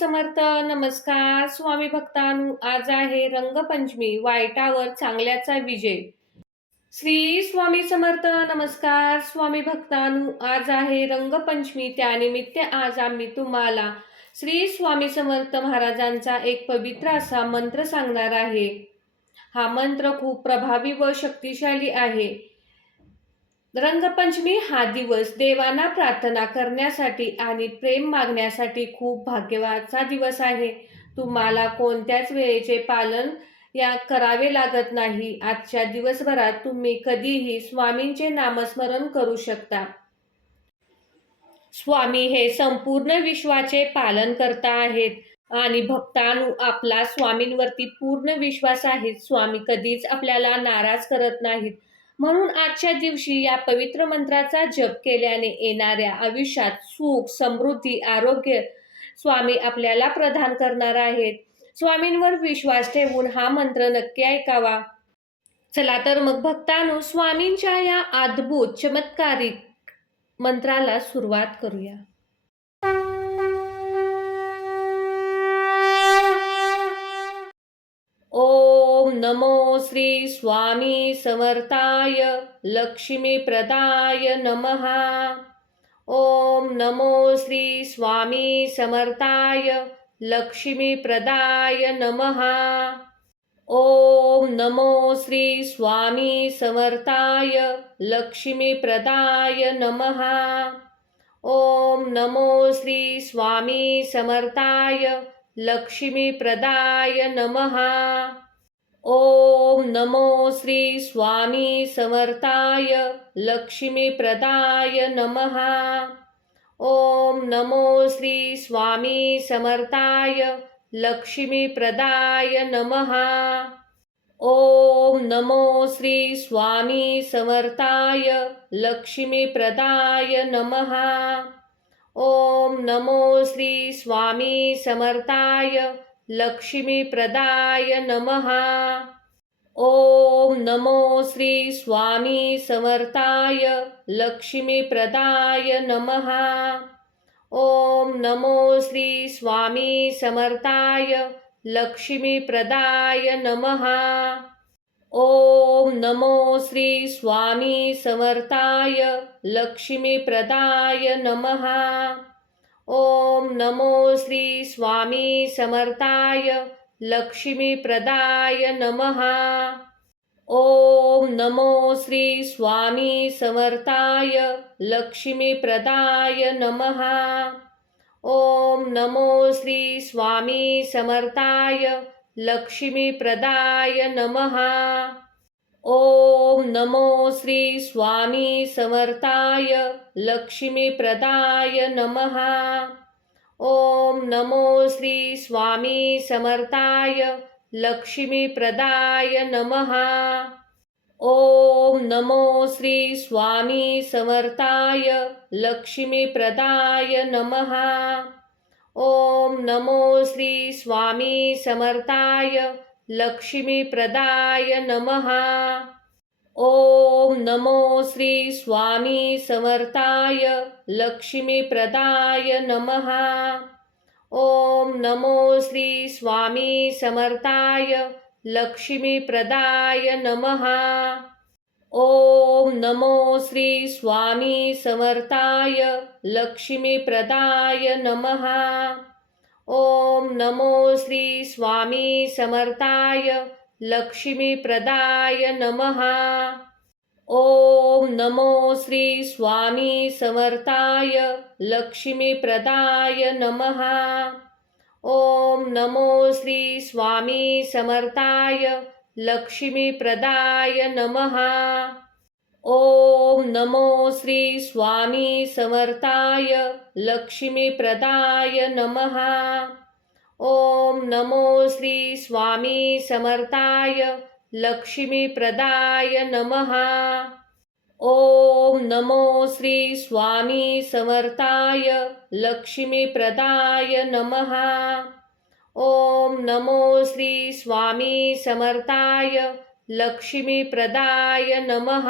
समर्थ. नमस्कार स्वामी भक्तांनो. आज आहे रंगपंचमी, वाईटावर चांगल्याचा विजय. श्री स्वामी समर्थ. नमस्कार स्वामी भक्तांनो. आज आहे रंगपंचमी, त्यानिमित्त आज आम्ही तुम्हाला श्री स्वामी समर्थ महाराजांचा एक पवित्र असा मंत्र सांगणार आहे. हा मंत्र खूप प्रभावी व शक्तिशाली आहे. रंगपंचमी हा दिवस देवांना प्रार्थना करण्यासाठी आणि प्रेम मागण्यासाठी खूप भाग्यवाचा दिवस आहे. तुम्हाला कोणत्याच वेळेचे पालन करावे लागत नाही. आजच्या दिवसभरात तुम्ही कधीही स्वामींचे नामस्मरण करू शकता. स्वामी हे संपूर्ण विश्वाचे पालन करता आहेत आणि भक्तांनो, आपला स्वामींवरती पूर्ण विश्वास आहे. स्वामी कधीच आपल्याला नाराज करत नाहीत. म्हणून आजच्या दिवशी या पवित्र मंत्राचा जप केल्याने येणाऱ्या आयुष्यात सुख, समृद्धी, आरोग्य स्वामी आपल्याला प्रदान करणार आहेत. स्वामींवर विश्वास ठेवून हा मंत्र नक्की ऐकावा. चला तर मग भक्तांनो, स्वामींच्या या अद्भुत चमत्कारिक मंत्राला सुरुवात करूया. ओम नमो श्री स्वामी समर्थाय लक्ष्मीप्रदाय नमः. ओम नमो श्री स्वामी समर्थाय लक्ष्मीप्रदाय नमः. ओम नमो श्री स्वामी समर्थाय लक्ष्मीप्रदाय नमः. ओम नमो श्री स्वामी समर्थाय लक्ष्मीप्रदाय नमः. ओम नमो श्री स्वामी समर्थाय लक्ष्मीप्रदाय नमः. ओम नमो श्री स्वामी समर्थाय लक्ष्मीप्रदाय नमः. ओम नमो श्री स्वामी समर्थाय लक्ष्मीप्रदाय नमः. ओम नमो श्री स्वामी समर्थाय लक्ष्मीप्रदाय नमः. ओम नमो श्री स्वामी समर्थाय लक्ष्मीप्रदाय नमः. ओम नमो श्री स्वामी समर्थाय लक्ष्मीप्रदाय नमः. ओम नमो श्री स्वामी समर्थाय लक्ष्मीप्रदाय नमः. ओम नमो श्री स्वामी समर्थाय लक्ष्मीप्रदाय नमः. ओम नमो श्री स्वामी समर्थाय लक्ष्मीप्रदाय नमः. ओम नमो श्री स्वामी समर्थाय लक्ष्मीप्रदाय नमः. ओम नमो श्री स्वामी समर्थाय लक्ष्मीप्रदाय नमः. ओम नमो श्री स्वामी समर्थाय लक्ष्मीप्रदाय नमः. ओम नमो श्री स्वामी समर्थाय लक्ष्मीप्रदाय नमः. ओम नमो श्री स्वामी समर्थाय लक्ष्मीप्रदाय नमः. ओम नमो श्री स्वामी समर्थाय लक्ष्मीप्रदाय नमः. ओम नमो श्री स्वामी समर्थाय लक्ष्मीप्रदाय नमः. ओम नमो श्री स्वामी समर्थाय लक्ष्मीप्रदाय नमः. ओम नमो श्री स्वामी समर्थाय लक्ष्मीप्रदाय नमः. ओम नमो श्री स्वामी समर्थाय लक्ष्मीप्रदाय नमः. ओम नमो श्री स्वामी समर्थाय लक्ष्मीप्रदाय नमः. ओम नमो श्री स्वामी समर्थाय लक्ष्मीप्रदाय नमः. ओम नमो श्री स्वामी समर्थाय लक्ष्मीप्रदाय नमः. ओम नमो श्री स्वामी समर्थाय लक्ष्मीप्रदाय नमः. ओम नमो श्री स्वामी समर्थाय लक्ष्मीप्रदाय नमः.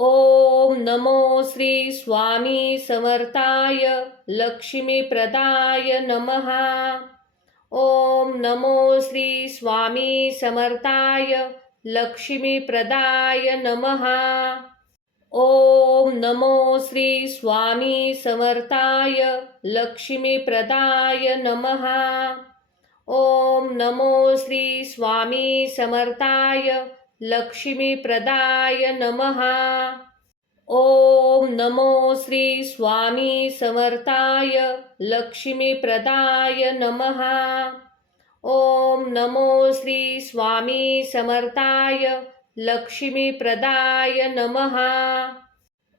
ओम नमो श्री स्वामी समर्थाय लक्ष्मीप्रदाय नमः। ओम नमो श्री स्वामी समर्थाय लक्ष्मीप्रदाय नमः। ओम नमो श्री स्वामी समर्थाय लक्ष्मीप्रदाय नमः। ओम नमो श्री स्वामी समर्थाय लक्ष्मीप्रदाय नमः। ओम नमो श्री स्वामी समर्थाय लक्ष्मीप्रदाय नमः। ओम नमो श्री स्वामी समर्थाय लक्ष्मीप्रदाय नमः।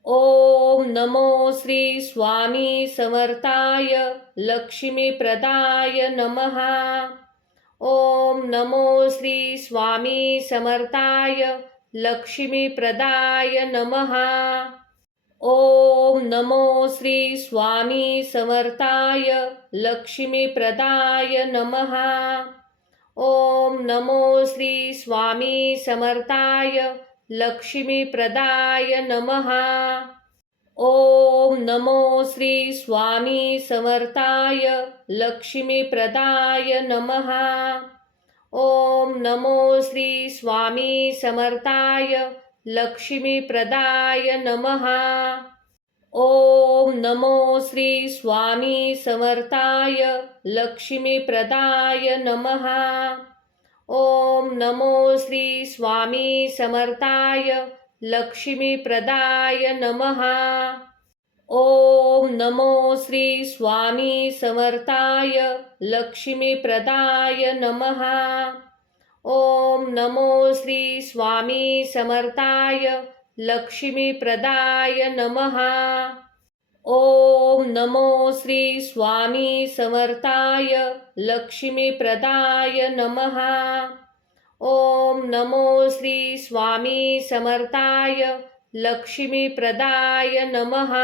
ओम नमो श्री स्वामी समर्थाय लक्ष्मीप्रदाय नमः। ओम नमो श्री स्वामी समर्थाय लक्ष्मीप्रदाय नमः। ओम नमो श्री स्वामी समर्थाय लक्ष्मीप्रदाय नमः। ओम नमो श्री स्वामी समर्थाय लक्ष्मीप्रदाय नमः। ओम नमो श्री स्वामी समर्थाय लक्ष्मीप्रदाय नमः। ओम नमो श्री स्वामी समर्थाय लक्ष्मीप्रदाय नमः। ओम नमो श्री स्वामी समर्थाय लक्ष्मीप्रदाय नमः। ओम नमो श्री स्वामी समर्थाय लक्ष्मीप्रदाय नमः। ओम नमो श्री स्वामी समर्थाय लक्ष्मीप्रदाय नमः। ओम नमो श्री स्वामी समर्थाय लक्ष्मीप्रदाय नमः। ओम नमो श्री स्वामी समर्थाय लक्ष्मीप्रदाय नमः। ओम नमो श्री स्वामी समर्थाय लक्ष्मीप्रदाय नमः।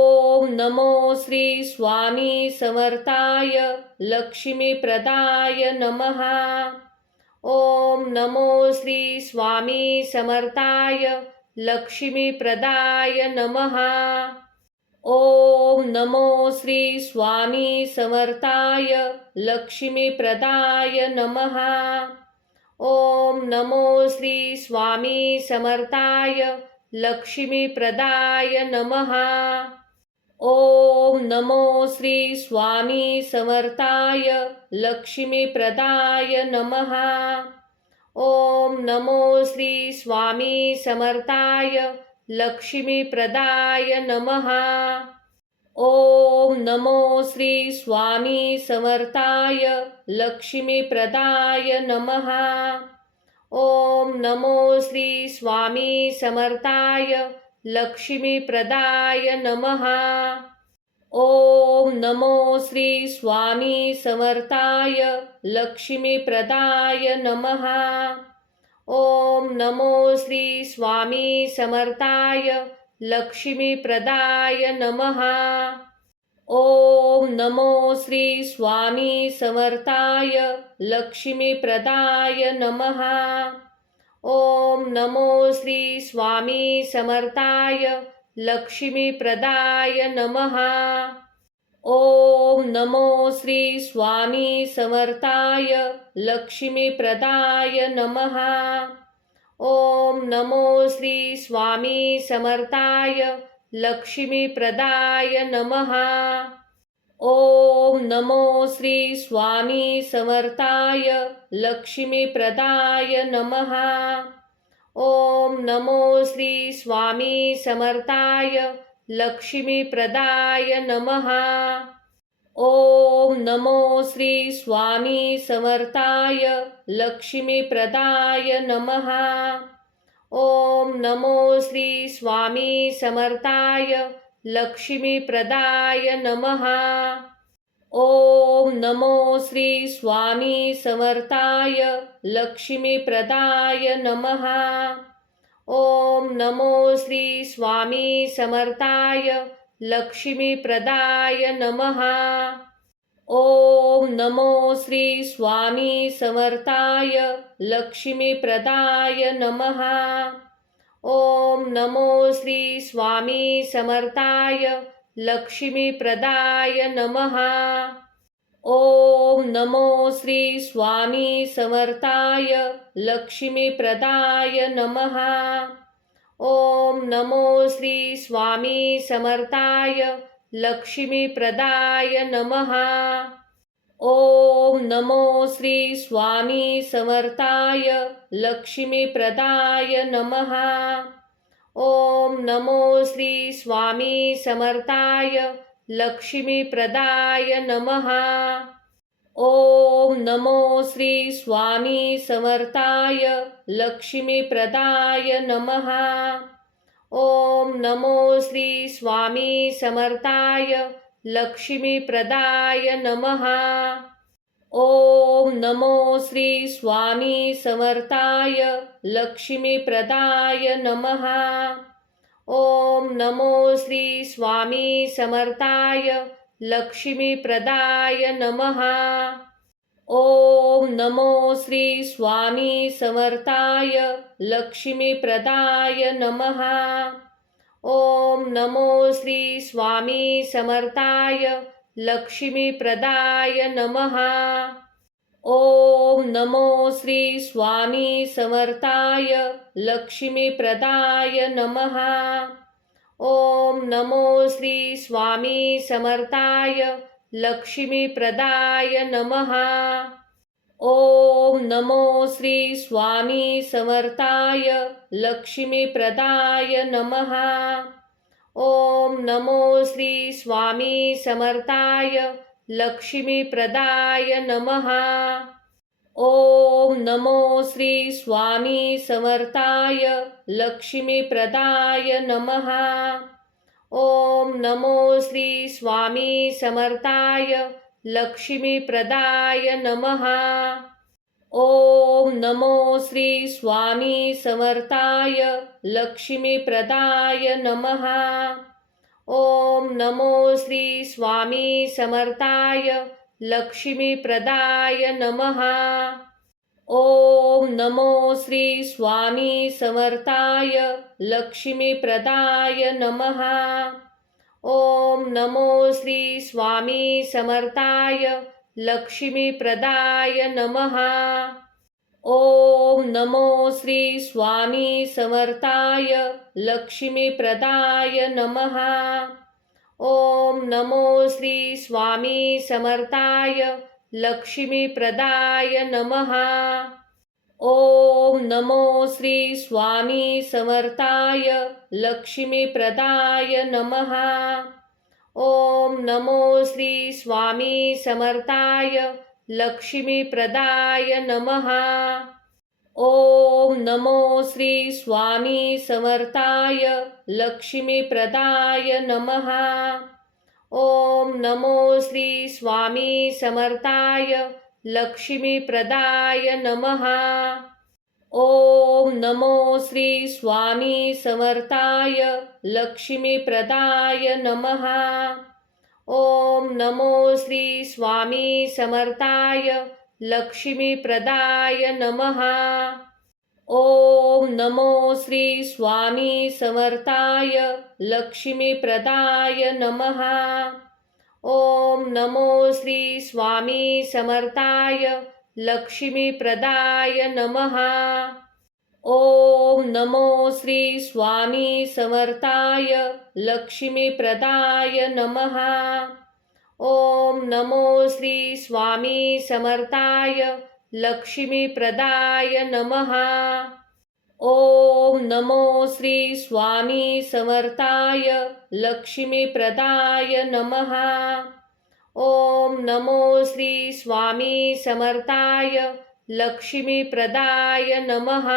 ओम नमो श्री स्वामी समर्थाय लक्ष्मीप्रदाय नमः। ओम नमो श्री स्वामी समर्थाय लक्ष्मीप्रदाय नमः। ओम नमो श्री स्वामी समर्थाय लक्ष्मीप्रदाय नमः। ओम नमो श्री स्वामी समर्थाय लक्ष्मीप्रदाय नमः। ओम नमो श्री स्वामी समर्थाय लक्ष्मीप्रदाय नमः। ओम नमो श्री स्वामी समर्थाय लक्ष्मीप्रदाय नमः। ओम नमो श्री स्वामी समर्थाय लक्ष्मीप्रदाय नमः। ओम नमो श्री स्वामी समर्थाय लक्ष्मीप्रदाय नमः। ओम नमो श्री स्वामी समर्थाय लक्ष्मीप्रदाय नमः। ओम नमो श्री स्वामी समर्थाय लक्ष्मीप्रदाय नमः। ओम नमो श्री स्वामी समर्थाय लक्ष्मीप्रदाय नमः। ओम नमो श्री स्वामी समर्थाय लक्ष्मीप्रदाय नमः। ओम नमो श्री स्वामी समर्थाय लक्ष्मीप्रदाय नमः। ओम नमो श्री स्वामी समर्थाय लक्ष्मीप्रदाय नमः। ओम नमो श्री स्वामी समर्थाय लक्ष्मीप्रदाय नमः। ओम नमो श्री स्वामी समर्थाय लक्ष्मीप्रदाय नमः। ओम नमो श्री स्वामी समर्थाय लक्ष्मीप्रदाय नमः। ओम नमो श्री स्वामी समर्थाय लक्ष्मीप्रदाय नमः। ओम नमो श्री स्वामी समर्थाय लक्ष्मीप्रदाय नमः। ओम नमो श्री स्वामी समर्थाय लक्ष्मीप्रदाय नमः। ओम नमो श्री स्वामी समर्थाय लक्ष्मीप्रदाय नमः। ओम नमो श्री स्वामी समर्थाय लक्ष्मीप्रदाय नमः। ओम नमो श्री स्वामी समर्थाय लक्ष्मीप्रदाय नमः। ओम नमो श्री स्वामी समर्थाय लक्ष्मीप्रदाय नमः। ओम नमो श्री स्वामी समर्थाय लक्ष्मीप्रदाय नमः। ओम नमो श्री स्वामी समर्थाय लक्ष्मीप्रदाय नमः। ओम नमो श्री स्वामी समर्थाय लक्ष्मीप्रदाय नमः। ओम नमो श्री स्वामी समर्थाय लक्ष्मीप्रदाय नमः। ओम नमो श्री स्वामी समर्थाय लक्ष्मीप्रदाय नमः। ओम नमो श्री स्वामी समर्थाय लक्ष्मीप्रदाय नमः। ओम नमो श्री स्वामी समर्थाय लक्ष्मीप्रदाय नमः। ओम नमो श्री स्वामी समर्थाय लक्ष्मीप्रदाय नमः। ओम नमो श्री स्वामी समर्थाय लक्ष्मीप्रदाय नमः। ओम नमो श्री स्वामी समर्थाय लक्ष्मीप्रदाय नमः। ओम नमो श्री स्वामी समर्थाय लक्ष्मीप्रदाय नमः। ओम नमो श्री स्वामी समर्थाय लक्ष्मीप्रदाय नमः। ओम नमो श्री स्वामी समर्थाय लक्ष्मीप्रदाय नमः। ओम नमो श्री स्वामी समर्थाय लक्ष्मीप्रदाय नमः। ओम नमो श्री स्वामी समर्थाय लक्ष्मीप्रदाय नमः। ओम नमो श्री स्वामी समर्थाय लक्ष्मीप्रदाय नमः। ओम नमो श्री स्वामी समर्थाय लक्ष्मीप्रदाय नमः। ओम नमो श्री स्वामी समर्थाय लक्ष्मीप्रदाय नमः। ओम नमो श्री स्वामी समर्थाय लक्ष्मीप्रदाय नमः। ओम नमो श्री स्वामी समर्थाय लक्ष्मीप्रदाय नमः। ओम नमो श्री स्वामी समर्थाय लक्ष्मीप्रदाय नमः। ओम नमो श्री स्वामी समर्थाय लक्ष्मीप्रदाय नमः। ओम नमो श्री स्वामी समर्थाय लक्ष्मीप्रदाय नमः। ओम नमो श्री स्वामी समर्थाय लक्ष्मीप्रदाय नमः। ओम नमो श्री स्वामी समर्थाय लक्ष्मीप्रदाय नमः। ओम नमो श्री स्वामी समर्थाय लक्ष्मीप्रदाय नमः। ओम नमो श्री स्वामी समर्थाय लक्ष्मीप्रदाय नमः। ओम नमो श्री स्वामी समर्थाय लक्ष्मीप्रदाय नमः। ओम नमो श्री स्वामी समर्थाय लक्ष्मीप्रदाय नमः। ओम नमो श्री स्वामी समर्थाय लक्ष्मीप्रदाय नमः। ओम नमो श्री स्वामी समर्थाय लक्ष्मीप्रदाय नमः। ओम नमो श्री स्वामी समर्थाय लक्ष्मीप्रदाय नमः।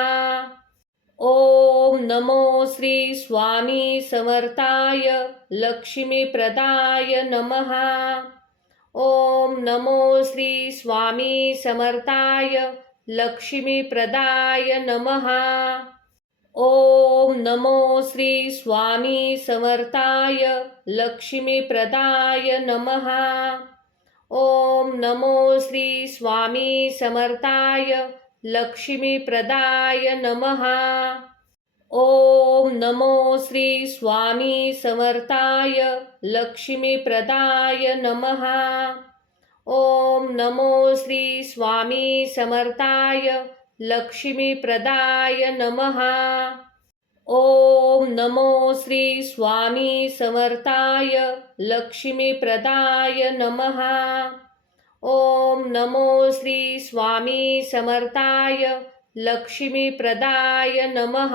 ओम नमो श्री स्वामी समर्थाय लक्ष्मीप्रदाय नमः। ओम नमो श्री स्वामी समर्थाय लक्ष्मीप्रदाय नमः। ओम नमो श्री स्वामी समर्थाय लक्ष्मीप्रदाय नमः। ओम नमो श्री स्वामी समर्थाय लक्ष्मीप्रदाय नमः। ओम नमो श्री स्वामी समर्थाय लक्ष्मीप्रदाय नमः। ओम नमो श्री स्वामी समर्थाय लक्ष्मीप्रदाय नमः। ओम नमो श्री स्वामी समर्थाय लक्ष्मीप्रदाय नमः। ओम नमो श्री स्वामी समर्थाय लक्ष्मीप्रदाय नमः।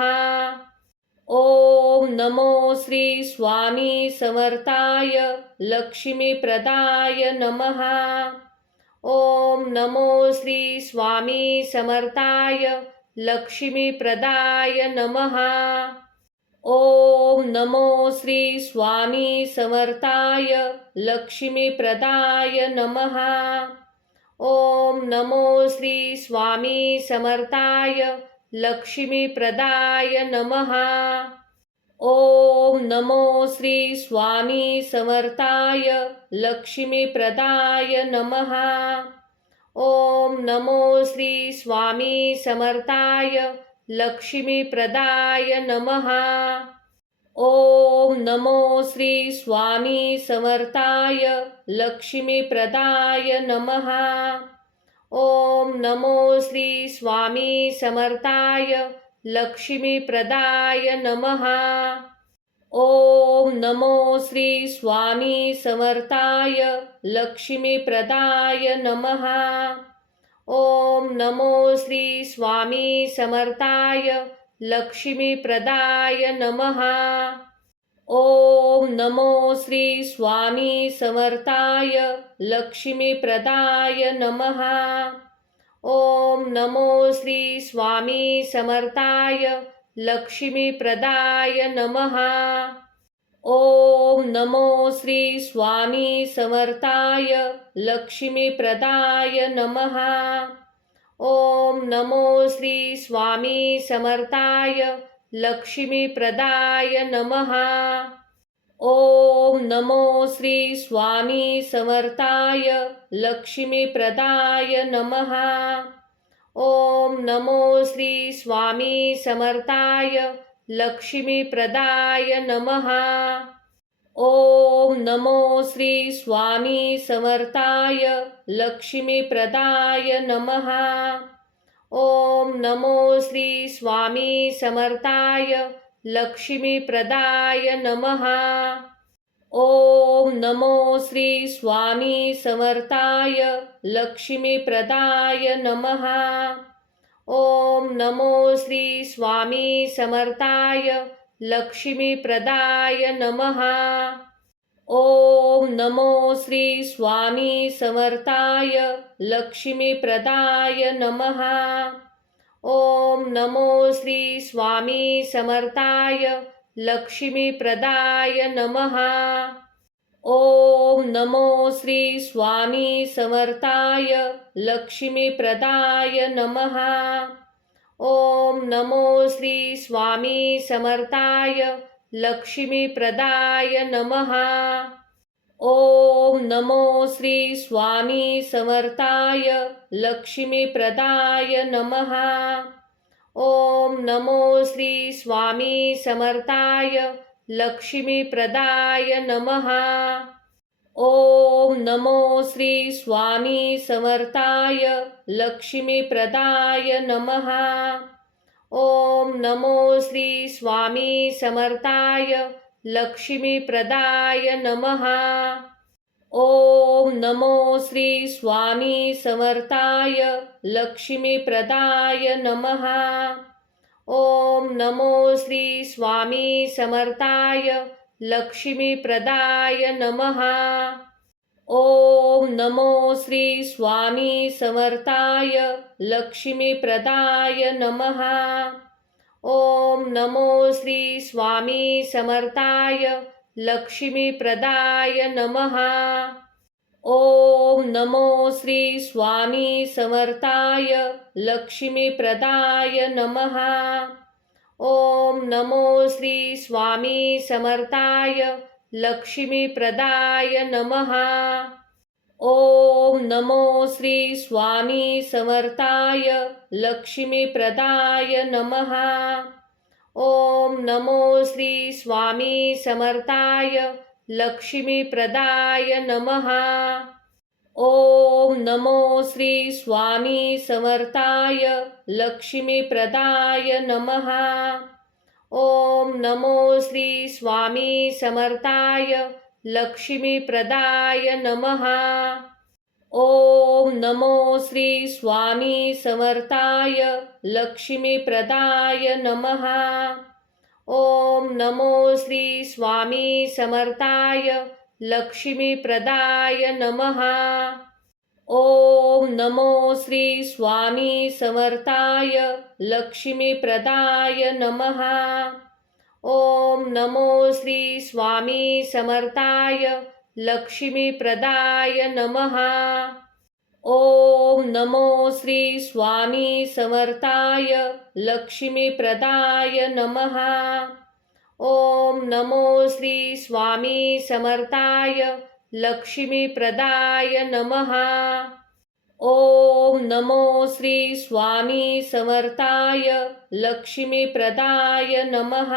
ओम नमो श्री स्वामी समर्थाय लक्ष्मीप्रदाय नमः। ओम नमो श्री स्वामी समर्थाय लक्ष्मीप्रदाय नमः। ओम नमो श्री स्वामी समर्थाय लक्ष्मीप्रदाय नमः। ओम नमो श्री स्वामी समर्थाय लक्ष्मीप्रदाय नमः। ओम नमो श्री स्वामी समर्थाय लक्ष्मीप्रदाय नमः। ओम नमो श्री स्वामी समर्थाय लक्ष्मीप्रदाय नमः। ओम नमो श्री स्वामी समर्थाय लक्ष्मीप्रदाय नमः। ओम नमो श्री स्वामी समर्थाय लक्ष्मीप्रदाय नमः। ओम नमो श्री स्वामी समर्थाय लक्ष्मीप्रदाय नमः। ओम नमो श्री स्वामी समर्थाय लक्ष्मीप्रदाय नमः। ओम नमो श्री स्वामी समर्थाय लक्ष्मीप्रदाय नमः। ओम नमो श्री स्वामी समर्थाय लक्ष्मीप्रदाय नमः। ओम नमो श्री स्वामी समर्थाय लक्ष्मीप्रदाय नमः। ओम नमो श्री स्वामी समर्थाय लक्ष्मीप्रदाय नमः। ओम नमो श्री स्वामी समर्थाय लक्ष्मीप्रदाय नमः। ओम नमो श्री स्वामी समर्थाय लक्ष्मीप्रदाय नमः। ओम नमो श्री स्वामी समर्थाय लक्ष्मीप्रदाय नमः। ओम नमो श्री स्वामी समर्थाय लक्ष्मीप्रदाय नमः। ओम नमो श्री स्वामी समर्थाय लक्ष्मीप्रदाय नमः। ओम नमो श्री स्वामी समर्थाय लक्ष्मीप्रदाय नमः। ओम नमो श्री स्वामी समर्थाय लक्ष्मीप्रदाय नमः। ओम नमो श्री स्वामी समर्थाय लक्ष्मीप्रदाय नमः। ओम नमो श्री स्वामी समर्थाय लक्ष्मीप्रदाय नमः। ओम नमो श्री स्वामी समर्थाय लक्ष्मीप्रदाय नमः। ओम नमो श्री स्वामी समर्थाय लक्ष्मीप्रदाय नमः। ओम नमो श्री स्वामी समर्थाय लक्ष्मीप्रदाय नमः। ओम नमो श्री स्वामी समर्थाय लक्ष्मीप्रदाय नमः। ओम नमो श्री स्वामी समर्थाय लक्ष्मीप्रदाय नमः। ओम नमो श्री स्वामी समर्थाय लक्ष्मीप्रदाय नमः। ओम नमो श्री स्वामी समर्थाय लक्ष्मीप्रदाय नमः। ओम नमो श्री स्वामी समर्थाय लक्ष्मीप्रदाय नमः। ओम नमो श्री स्वामी समर्थाय लक्ष्मीप्रदाय नमः। ओम नमो श्री स्वामी समर्थाय लक्ष्मीप्रदाय नमः। ओम नमो श्री स्वामी समर्थाय लक्ष्मीप्रदाय नमः। ओम नमो श्री स्वामी समर्थाय लक्ष्मीप्रदाय नमः। ओम नमो श्री स्वामी समर्थाय लक्ष्मीप्रदाय नमः। ओम नमो श्री स्वामी समर्थाय लक्ष्मीप्रदाय नमः। ओम नमो श्री स्वामी समर्थाय लक्ष्मीप्रदाय नमः। ओम नमो श्री स्वामी समर्थाय लक्ष्मीप्रदाय नमः। ओम नमो श्री स्वामी समर्थाय लक्ष्मीप्रदाय नमः। ओम नमो श्री स्वामी समर्थाय लक्ष्मीप्रदाय नमः। ओम नमो श्री स्वामी समर्थाय लक्ष्मीप्रदाय नमः। ओम नमो श्री स्वामी समर्थाय लक्ष्मीप्रदाय नमः। ओम नमो श्री स्वामी समर्थाय लक्ष्मीप्रदाय नमः। ओम नमो श्री स्वामी समर्थाय लक्ष्मीप्रदाय नमः।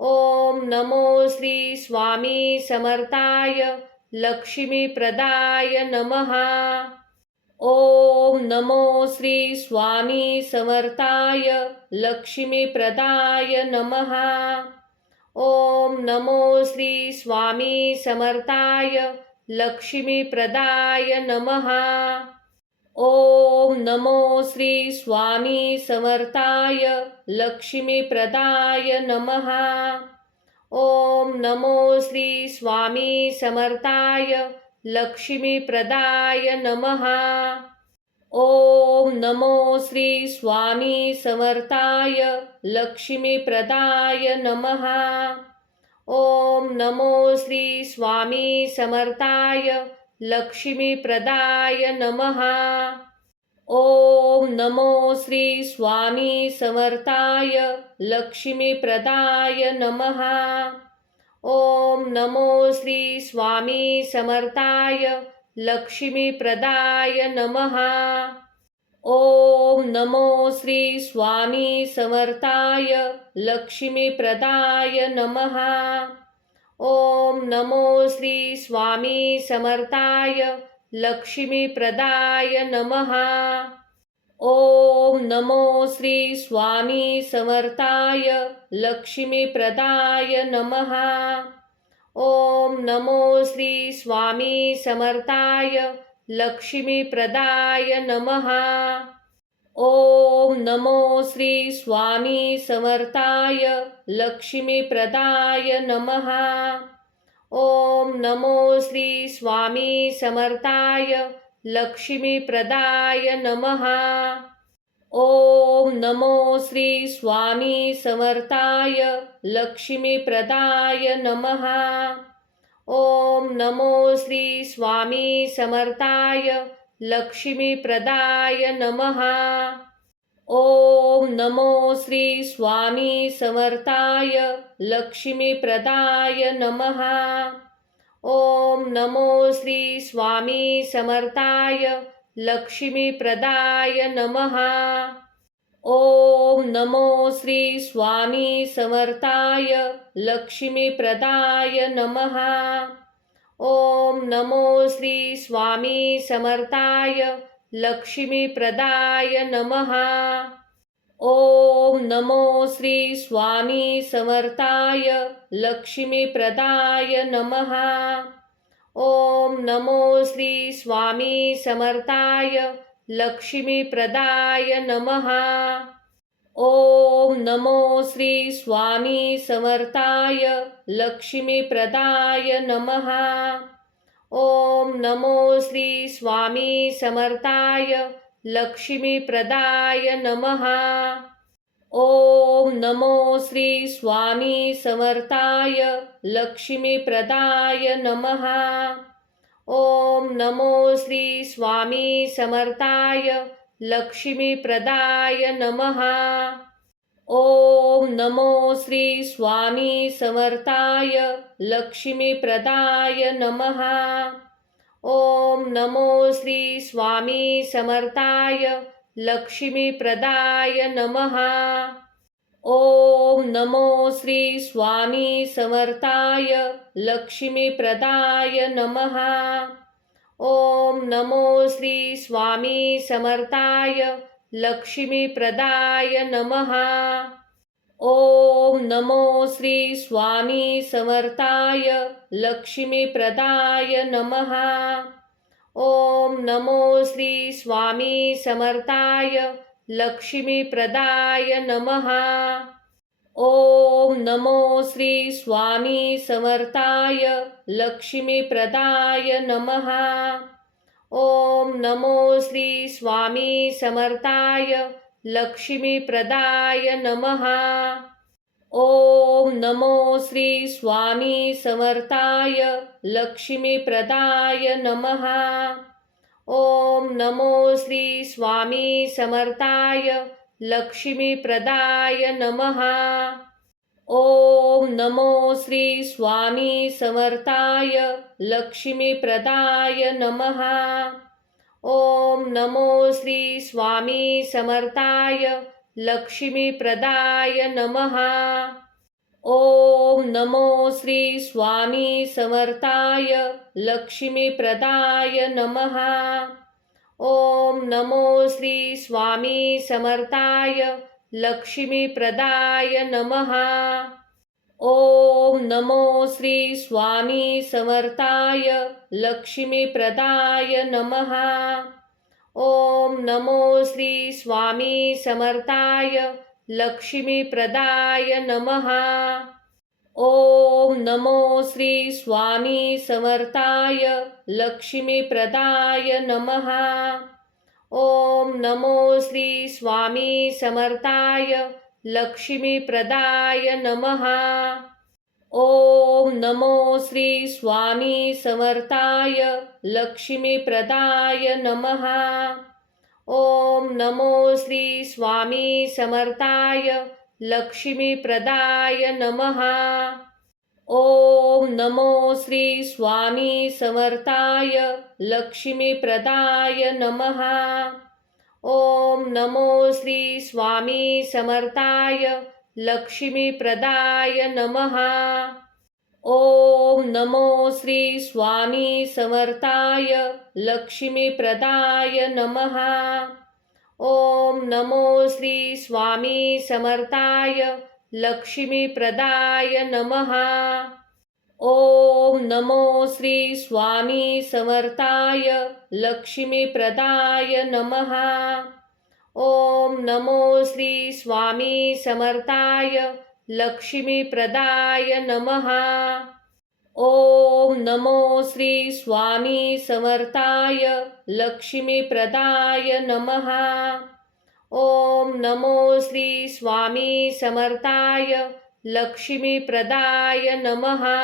ओम नमो श्री स्वामी समर्थाय लक्ष्मीप्रदाय नमः। ओम नमो श्री स्वामी समर्थाय लक्ष्मीप्रदाय नमः। ओम नमो श्री स्वामी समर्थाय लक्ष्मीप्रदाय नमः। ओम नमो श्री स्वामी समर्थाय लक्ष्मीप्रदाय नमः। ओम नमो श्री स्वामी समर्थाय लक्ष्मीप्रदाय नमः। ओम नमो श्री स्वामी समर्थाय लक्ष्मीप्रदाय नमः। ओम नमो श्री स्वामी समर्थाय लक्ष्मीप्रदाय नमः। ओम नमो श्री स्वामी समर्थाय लक्ष्मीप्रदाय नमः। ओम नमो श्री स्वामी समर्थाय लक्ष्मीप्रदाय नमः। ओम नमो श्री स्वामी समर्थाय लक्ष्मीप्रदाय नमः। ओम नमो श्री स्वामी समर्थाय लक्ष्मीप्रदाय नमः। ओम नमो श्री स्वामी समर्थाय लक्ष्मीप्रदाय नमः। ओम नमो श्री स्वामी समर्थाय लक्ष्मीप्रदाय नमः। ओम नमो श्री स्वामी समर्थाय लक्ष्मीप्रदाय नमः। ओम नमो श्री स्वामी समर्थाय लक्ष्मीप्रदाय नमः। ओम नमो श्री स्वामी समर्थाय लक्ष्मीप्रदाय नमः। ओम नमो श्री स्वामी समर्थाय लक्ष्मीप्रदाय नमः। ओम नमो श्री स्वामी समर्थाय लक्ष्मीप्रदाय नमः। ओम नमो श्री स्वामी समर्थाय लक्ष्मीप्रदाय नमः। ओम नमो श्री स्वामी समर्थाय लक्ष्मीप्रदाय नमः। ओम नमो श्री स्वामी समर्थाय लक्ष्मीप्रदाय नमः। ओम नमो श्री स्वामी समर्थाय लक्ष्मीप्रदाय नमः। ओम नमो श्री स्वामी समर्थाय लक्ष्मीप्रदाय नमः। ओम नमो श्री स्वामी समर्थाय लक्ष्मीप्रदाय नमः। ओम नमो श्री स्वामी समर्थाय लक्ष्मीप्रदाय नमः। ओम नमो श्री स्वामी समर्थाय लक्ष्मीप्रदाय नमः। ओम नमो श्री स्वामी समर्थाय लक्ष्मीप्रदाय नमः। ओम नमो श्री स्वामी समर्थाय लक्ष्मीप्रदाय नमः। ओम नमो श्री स्वामी समर्थाय लक्ष्मीप्रदाय नमः। ओम नमो श्री स्वामी समर्थाय लक्ष्मीप्रदाय नमः। ओम नमो श्री स्वामी समर्थाय लक्ष्मीप्रदाय नमः। ओम नमो श्री स्वामी समर्थाय लक्ष्मीप्रदाय नमः। ओम नमो श्री स्वामी समर्थाय लक्ष्मीप्रदाय नमः। ओम नमो श्री स्वामी समर्थाय लक्ष्मीप्रदाय नमः। ओम नमो श्री स्वामी समर्थाय लक्ष्मीप्रदाय नमः। ओम नमो श्री स्वामी समर्थाय लक्ष्मीप्रदाय नमः। ओम नमो श्री स्वामी समर्थाय लक्ष्मीप्रदाय नमः। ओम नमो श्री स्वामी समर्थाय लक्ष्मीप्रदाय नमः। ओम नमो श्री स्वामी समर्थाय लक्ष्मीप्रदाय नमः। ओम नमो श्री स्वामी समर्थाय लक्ष्मीप्रदाय नमः। ओम नमो श्री स्वामी समर्थाय लक्ष्मीप्रदाय नमः। ओम नमो श्री स्वामी समर्थाय लक्ष्मीप्रदाय नमः। ओम नमो श्री स्वामी समर्थाय लक्ष्मीप्रदाय नमः। ओम नमो श्री स्वामी समर्थाय लक्ष्मीप्रदाय नमः। ओम नमो श्री स्वामी समर्थाय लक्ष्मीप्रदाय नमः। ओम नमो श्री स्वामी समर्थाय लक्ष्मीप्रदाय नमः। ओम नमो श्री स्वामी समर्थाय लक्ष्मीप्रदाय नमः। ओम नमो श्री स्वामी समर्थाय लक्ष्मीप्रदाय नमः। ओम नमो श्री स्वामी समर्थाय लक्ष्मीप्रदाय नमः। ओम नमो श्री स्वामी समर्थाय लक्ष्मीप्रदाय नमः। ओम नमो श्री स्वामी समर्थाय लक्ष्मीप्रदाय नमः। ओम नमो श्री स्वामी समर्थाय लक्ष्मीप्रदाय नमः। ओम नमो श्री स्वामी समर्थाय लक्ष्मीप्रदाय नमः। ओम नमो श्री स्वामी समर्थाय लक्ष्मीप्रदाय नमः। ओम नमो श्री स्वामी समर्थाय लक्ष्मीप्रदाय नमः।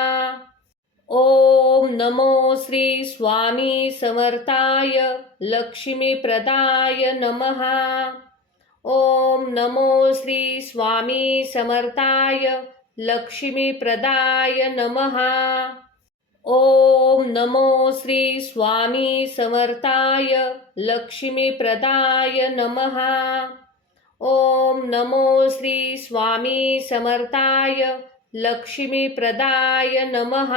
ओम नमो श्री स्वामी समर्थाय लक्ष्मीप्रदाय नमः। ओम नमो श्री स्वामी समर्थाय लक्ष्मीप्रदाय नमः। ओम नमो श्री स्वामी समर्थाय लक्ष्मीप्रदाय नमः। ओम नमो श्री स्वामी समर्थाय लक्ष्मीप्रदाय नमः।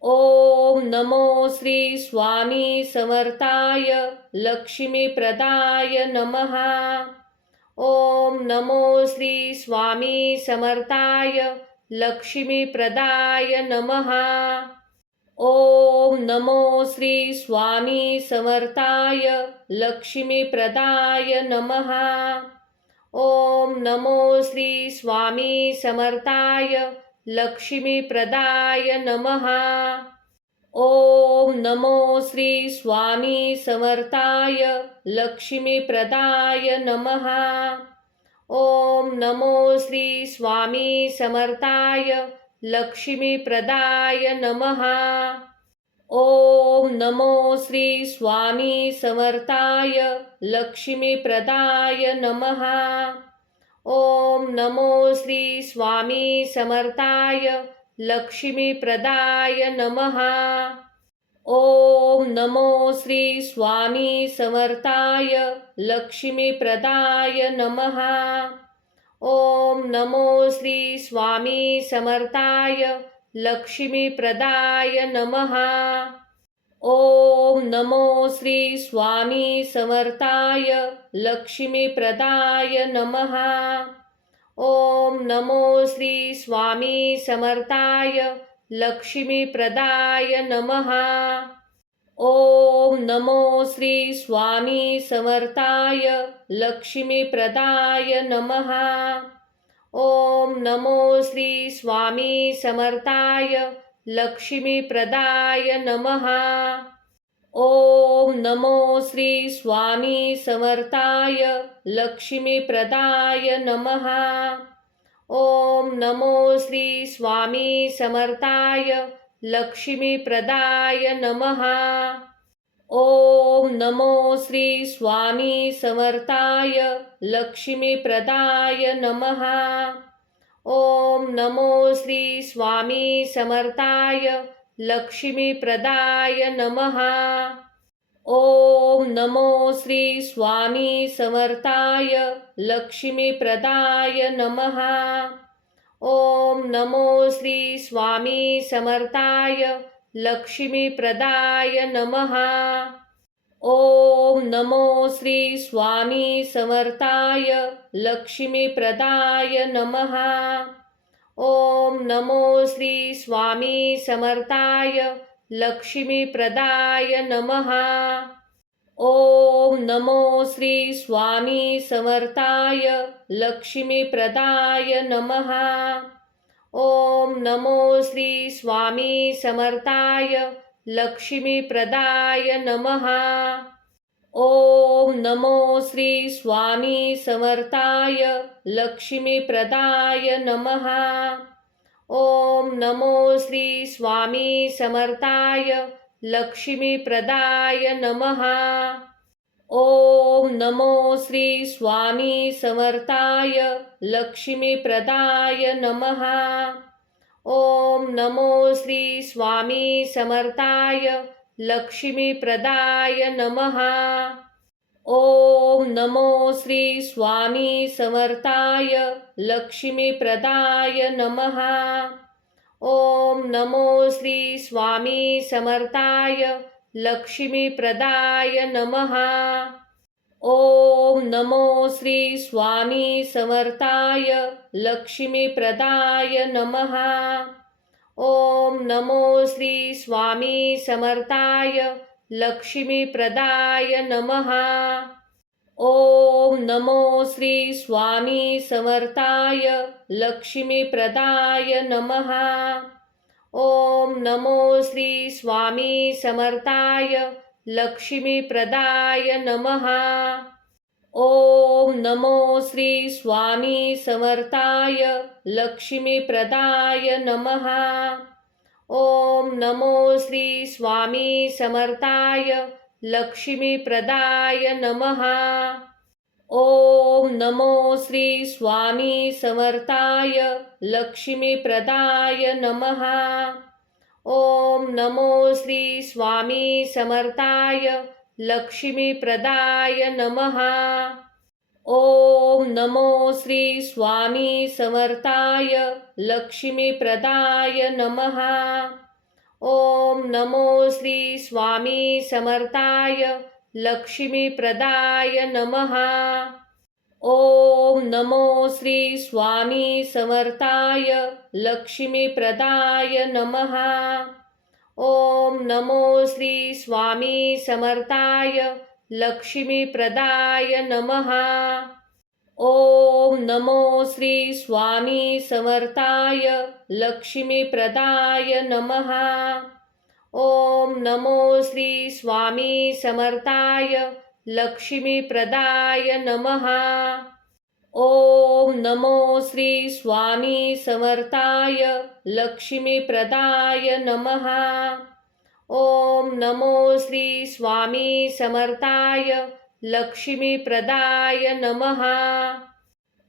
ओम नमो श्री स्वामी समर्थाय लक्ष्मीप्रदाय नमः। ओम नमो श्री स्वामी समर्थाय लक्ष्मीप्रदाय नमः। ओम नमो श्री स्वामी समर्थाय लक्ष्मीप्रदाय नमः। ओम नमो श्री स्वामी समर्थाय लक्ष्मीप्रदाय नमः। ओम नमो श्री स्वामी समर्थाय लक्ष्मीप्रदाय नमः। ओम नमो श्री स्वामी समर्थाय लक्ष्मीप्रदाय नमः। ओम नमो श्री स्वामी समर्थाय लक्ष्मीप्रदाय नमः। ओम नमो श्री स्वामी समर्थाय लक्ष्मीप्रदाय नमः। ओम नमो श्री स्वामी समर्थाय लक्ष्मीप्रदाय नमः। ओम नमो श्री स्वामी समर्थाय लक्ष्मीप्रदाय नमः। ओम नमो श्री स्वामी समर्थाय लक्ष्मीप्रदाय नमः। ओम नमो श्री स्वामी समर्थाय लक्ष्मीप्रदाय नमः। ओम नमो श्री स्वामी समर्थाय लक्ष्मीप्रदाय नमः। ओम नमो श्री स्वामी समर्थाय लक्ष्मीप्रदाय नमः। ओम नमो श्री स्वामी समर्थाय लक्ष्मीप्रदाय नमः। ओम नमो श्री स्वामी समर्थाय लक्ष्मीप्रदाय नमः। ओम नमो श्री स्वामी समर्थाय लक्ष्मीप्रदाय नमः। ओम नमो श्री स्वामी समर्थाय लक्ष्मीप्रदाय नमः। ओम नमो श्री स्वामी समर्थाय लक्ष्मीप्रदाय नमः। ओम नमो श्री स्वामी समर्थाय लक्ष्मीप्रदाय नमः। ओम नमो श्री स्वामी समर्थाय लक्ष्मीप्रदाय नमः। ओम नमो श्री स्वामी समर्थाय लक्ष्मीप्रदाय नमः। ओम नमो श्री स्वामी समर्थाय लक्ष्मीप्रदाय नमः। ओम नमो श्री स्वामी समर्थाय लक्ष्मीप्रदाय नमः। ओम नमो श्री स्वामी समर्थाय लक्ष्मीप्रदाय नमः। ओम नमो श्री स्वामी समर्थाय लक्ष्मीप्रदाय नमः। ओम नमो श्री स्वामी समर्थाय लक्ष्मीप्रदाय नमः। ओम नमो श्री स्वामी समर्थाय लक्ष्मीप्रदाय नमः। ओम नमो श्री स्वामी समर्थाय लक्ष्मीप्रदाय नमः। ओम नमो श्री स्वामी समर्थाय लक्ष्मीप्रदाय नमः। ओम नमो श्री स्वामी समर्थाय लक्ष्मीप्रदाय नमः। ओम नमो श्री स्वामी समर्थाय लक्ष्मीप्रदाय नमः। ओम नमो श्री स्वामी समर्थाय लक्ष्मीप्रदाय नमः। ओम नमो श्री स्वामी समर्थाय लक्ष्मीप्रदाय नमः। ओम नमो श्री स्वामी समर्थाय लक्ष्मीप्रदाय नमः। ओम नमो श्री स्वामी समर्थाय लक्ष्मीप्रदाय नमः। ओम नमो श्री स्वामी समर्थाय लक्ष्मीप्रदाय नमः। ओम नमो श्री स्वामी समर्थाय लक्ष्मीप्रदाय नमः। ओम नमो श्री स्वामी समर्थाय लक्ष्मीप्रदाय नमः। ओम नमो श्री स्वामी समर्थाय लक्ष्मीप्रदाय नमः। ओम नमो श्री स्वामी समर्थाय लक्ष्मीप्रदाय नमः। ओम नमो श्री स्वामी समर्थाय लक्ष्मीप्रदाय नमः। ओम नमो श्री स्वामी समर्थाय लक्ष्मीप्रदाय नमः। ओम नमो श्री स्वामी समर्थाय लक्ष्मीप्रदाय नमः। ओम नमो श्री स्वामी समर्थाय लक्ष्मीप्रदाय नमः। ओम नमो श्री स्वामी समर्थाय लक्ष्मीप्रदाय नमः।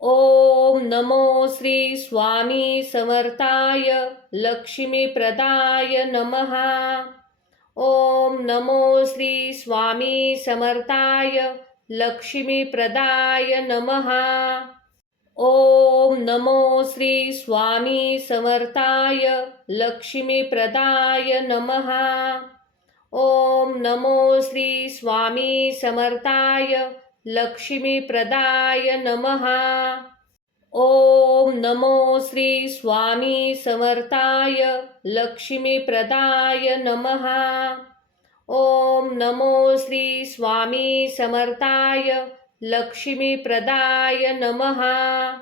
ओम नमो श्री स्वामी समर्थाय लक्ष्मीप्रदाय नमः। ओम नमो श्री स्वामी समर्थाय लक्ष्मीप्रदाय नमः। ओम नमो श्री स्वामी समर्थाय लक्ष्मीप्रदाय नमः. ओम नमो श्री स्वामी समर्थाय लक्ष्मीप्रदाय नमः. ओम नमो श्री स्वामी समर्थाय लक्ष्मीप्रदाय नमः. ओम नमो श्री स्वामी समर्थाय लक्ष्मीप्रदाय नमः.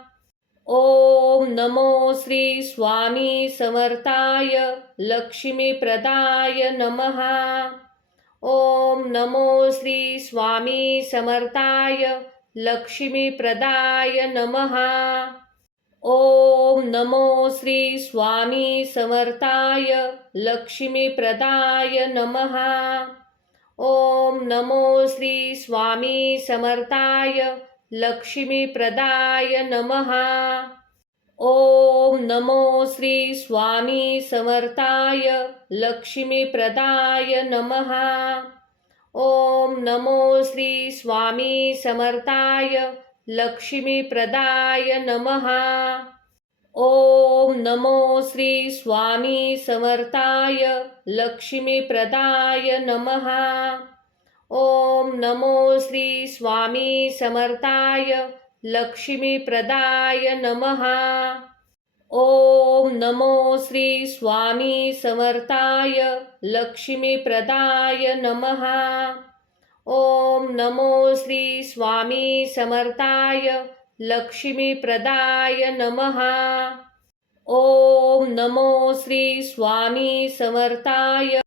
ओम नमो श्री स्वामी समर्थाय लक्ष्मीप्रदाय नमः. ओम नमो श्री स्वामी समर्थाय लक्ष्मीप्रदाय नमः. ओम नमो श्री स्वामी समर्थाय लक्ष्मीप्रदाय नमः. ओम नमो श्री स्वामी समर्थाय लक्ष्मीप्रदाय नमः. ओम नमो श्री स्वामी समर्थाय लक्ष्मीप्रदाय नमः. ओम नमो श्री स्वामी समर्थाय लक्ष्मीप्रदाय नमः. ओम नमो श्री स्वामी समर्थाय लक्ष्मीप्रदाय नमः. ओम नमो श्री स्वामी समर्थाय लक्ष्मीप्रदाय नमः. ओम नमो श्री स्वामी समर्थाय लक्ष्मीप्रदाय नमः. ओम नमो श्री स्वामी समर्थाय लक्ष्मीप्रदाय नमः. ओम नमो श्री स्वामी समर्थाय